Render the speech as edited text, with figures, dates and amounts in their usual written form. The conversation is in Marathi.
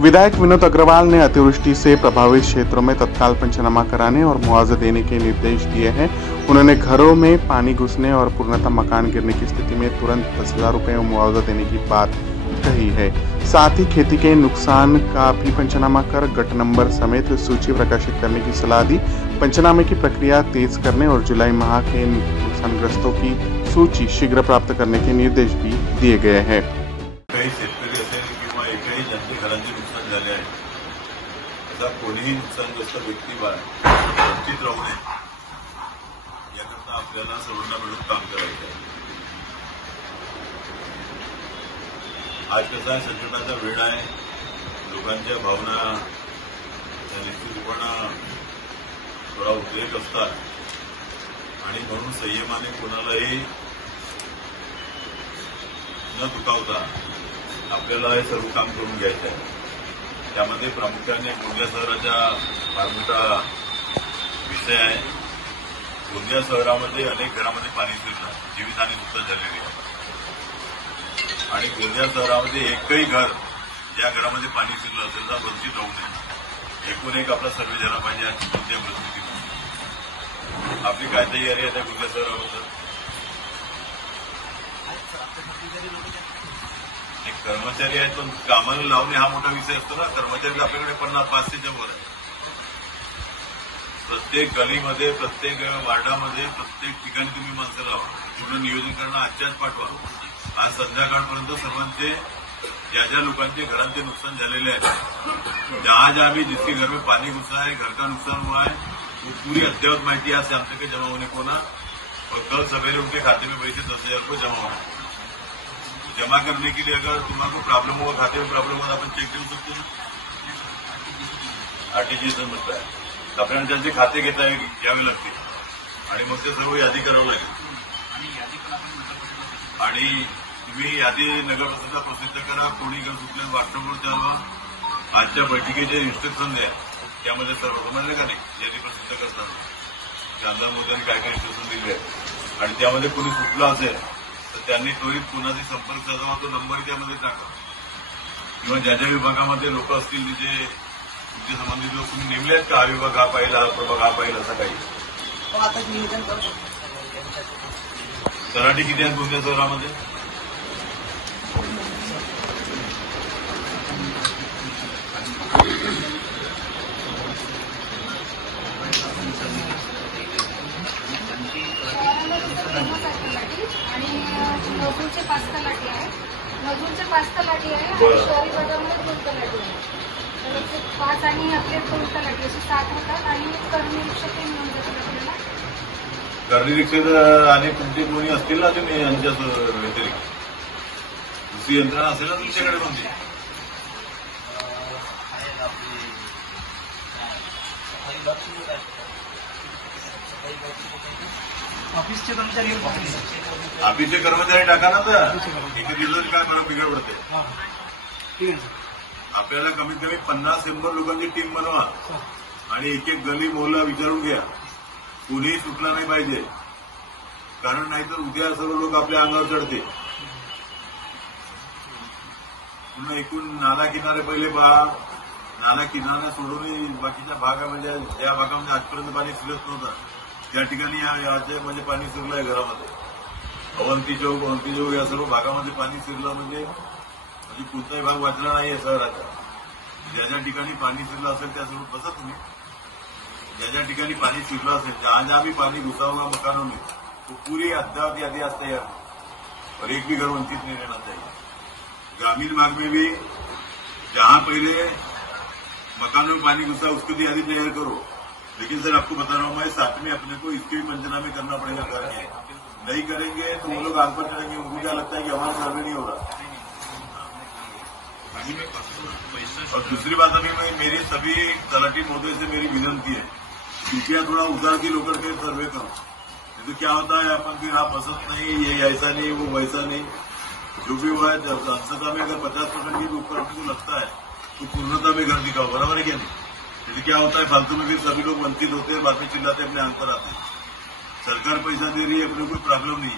विधायक विनोद अग्रवाल ने अतिवृष्टि से प्रभावित क्षेत्रों में तत्काल पंचनामा कराने और मुआवजा देने के निर्देश दिए हैं। उन्होंने घरों में पानी घुसने और पूर्णतः मकान गिरने की स्थिति में तुरंत 10,000 रुपये मुआवजा देने की बात कही है। साथ ही खेती के नुकसान का भी पंचनामा कर गट नंबर समेत सूची प्रकाशित करने की सलाह दी। पंचनामे की प्रक्रिया तेज करने और जुलाई माह के नुकसानग्रस्तों की सूची शीघ्र प्राप्त करने के निर्देश भी दिए गए हैं। काही शेतकरी असेल किंवा एकही ज्यांचे घरांचे नुकसान झाले आहे असा कोणीही नुकसानग्रस्त व्यक्ती वंचित राहू नये याकरता आपल्याला सर्वांना मिळून काम करायचं आहे। आज कसा आहे, संकटाचा वेळ आहे, लोकांच्या भावना निश्चितपणे थोडा उद्रेक असतात आणि म्हणून संयमाने कोणालाही न दुखावता आपल्याला हे सर्व काम करून घ्यायचं आहे। त्यामध्ये प्रामुख्याने गोंदिया शहराचा फार मोठा विषय आहे। गोंदिया शहरामध्ये अनेक घरामध्ये पाणी शिरलं, जीवितहानी सुद्धा झालेली आहे आणि गोंदिया शहरामध्ये एकही घर ज्या घरामध्ये पाणी शिरलं असेल तर वंचित राहू नये। एकूण एक आपला सर्वे झाला पाहिजे आणि कोणत्या परिस्थितीमध्ये आपली काय तयारी आहे त्या गोंदिया शहराबद्दल। एक कर्मचारी आहेत पण कामाला लावणे हा मोठा विषय असतो ना। कर्मचारी आपल्याकडे 50-500च्या वर आहे। प्रत्येक गलीमध्ये, प्रत्येक वार्डामध्ये, प्रत्येक ठिकाणी तुम्ही माणसं लावा। पूर्ण नियोजन करणं आजच्याच पाठवा। आज संध्याकाळपर्यंत सर्वांचे ज्या ज्या लोकांचे घरांचे नुकसान झालेले आहे, जहां भी जिसके घर में पानी घुसा है, घर का नुकसान हुआ है, वो पूरी अद्ययावत माहिती आज शाम तक जमा होने को ना और कल सवेरे उनके खाते में पैसे 10,000 रुपये जमा होना। जमा करने के लिए अगर तुम्हारा प्रॉब्लम हुआ, खाते में प्रॉब्लम हुआ, अपन चेक देऊ शकतो ना। आरटीजीएस म्हणत आहे आपल्याला त्यांचे खाते घ्यावे लागतील आणि मग ते सर्व यादी करावं लागेल आणि तुम्ही यादी नगरपालिका प्रसिद्ध करा। कोणी घर कुठल्या व्हॉट्सअपवर द्यावं, आजच्या बैठकीचे इन्स्ट्रक्शन द्या, त्यामध्ये सर्व समजले का नाही। यादी प्रसिद्ध करताना कांदा मोदींनी काय काय इन्स्ट्रक्शन दिले आणि त्यामध्ये कोणी सुटला असेल तर त्यांनी त्वरित कोणाशी संपर्क साधावा, तो नंबर त्यामध्ये टाका किंवा ज्या ज्या विभागामध्ये लोक असतील जे तुमचे संबंधित लोक तुम्ही नेमले आहेत का, हा विभाग हा पाहिला, हा प्रभाग हा पाहिला, असं काही तलाठी किती आहेत गोंदिया शहरामध्ये? मजूरचे 5 तलाठी आहे, मजूरचे 5 तलाठी आहे आणि शहरी भागामध्ये 2 तलाठी आहे। तर 5 आणि आपले 2 तलाठी असे 7 होतात आणि करनिरीक्षक मिळून जातात आपल्याला। करनिरीक्षक आणि तुमचे कोणी असतील ना तुम्ही यांच्या व्यतिरिक्त दुसरी यंत्रणा असेल ना तुमच्याकडे कोणती? ऑफिसचे कर्मचारी ऑफिसचे कर्मचारी टाका ना, तर इथे दिलं काय बरं बिघड पडते। ठीक आहे, आपल्याला कमीत कमी 50-100 लोकांची टीम बनवा आणि एक एक गली मोहल्ला विचारून घ्या, कुणीही सुटला नाही पाहिजे, कारण नाहीतर उद्या सर्व लोक आपल्या अंगावर चढते। पुन्हा एकूण नाला किनारे पहिले पहा, नाला किनारा सोडून बाकीच्या भागामध्ये ज्या भागामध्ये आजपर्यंत पाणी शिरत नव्हतं त्या ठिकाणी म्हणजे पाणी शिरलं आहे घरामध्ये। अवंती चौक या सर्व भागामध्ये पाणी शिरलं म्हणजे कोणताही भाग वाचला नाहीये शहराचा। ज्या ज्या ठिकाणी पाणी शिरलं असेल त्या सर्व बसा तुम्ही, ज्या ज्या ठिकाणी पानी शिरला असेल, जहां भी पानी घुसा हुआ मकानों में, तो पूरी अद्ययावत यादी आज तैयार और एक भी घर वंचित नहीं रहना चाहिए। ग्रामीण भाग में भी जहां पहले मकानों में पानी घुसा उसकी भी यादी तैयार करो। लेकिन सर आपको बता रहा हूं मैं, साथ में अपने को इसके भी पंचनामे करना पड़ेगा। करके नहीं करेंगे तो वो लोग आग पर चढ़ेंगे। उनको क्या लगता है कि हमारा सर्वे नहीं हो रहा। और दूसरी बात, अभी मेरी सभी तलाठी महोदय से मेरी विनंती है, कृपया थोड़ा उधार की लोकर के सर्वे करो। तो क्या होता है अपन फिर आप पसंद नहीं, ये ऐसा नहीं, वो वैसा नहीं, जो भी हुआ है अंशता में अगर 50% के ऊपर आपको लगता है तो पूर्णता में घर दिखाओ। बराबर है क्या नहीं? तो क्या होता है, फालतू में भी सभी लोग वंचित होते हैं, बाद में चिल्लाते अपने आंख पर आते हैं। सरकार पैसा दे रही है, अपने कोई प्रॉब्लम नहीं है।